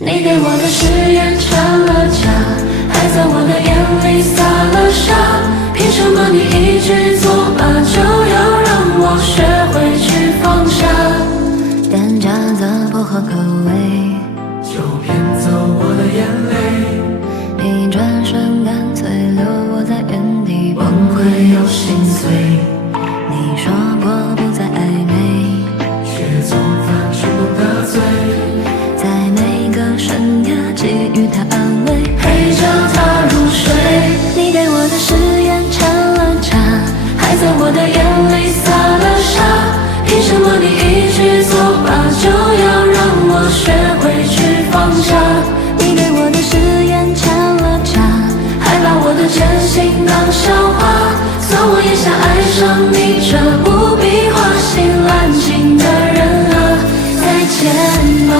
你给我的誓言成了假，还在我的眼里撒了沙。凭什么你一句作罢就要让我学会去放下？但夹杂薄荷口味，就骗走我的眼泪。你转身干脆留我在原地崩溃又心碎。你说过不再暧昧，却总犯冲动的罪。在每个深夜给予他安慰，陪着他入睡。你给我的誓言成了假，还在我的眼里撒了沙。凭什么你一句作罢就要让我学会去放下？你给我的誓言成了假，还把我的真心当笑话。算我眼下爱上你这不必花心滥情的人啊，再见吧。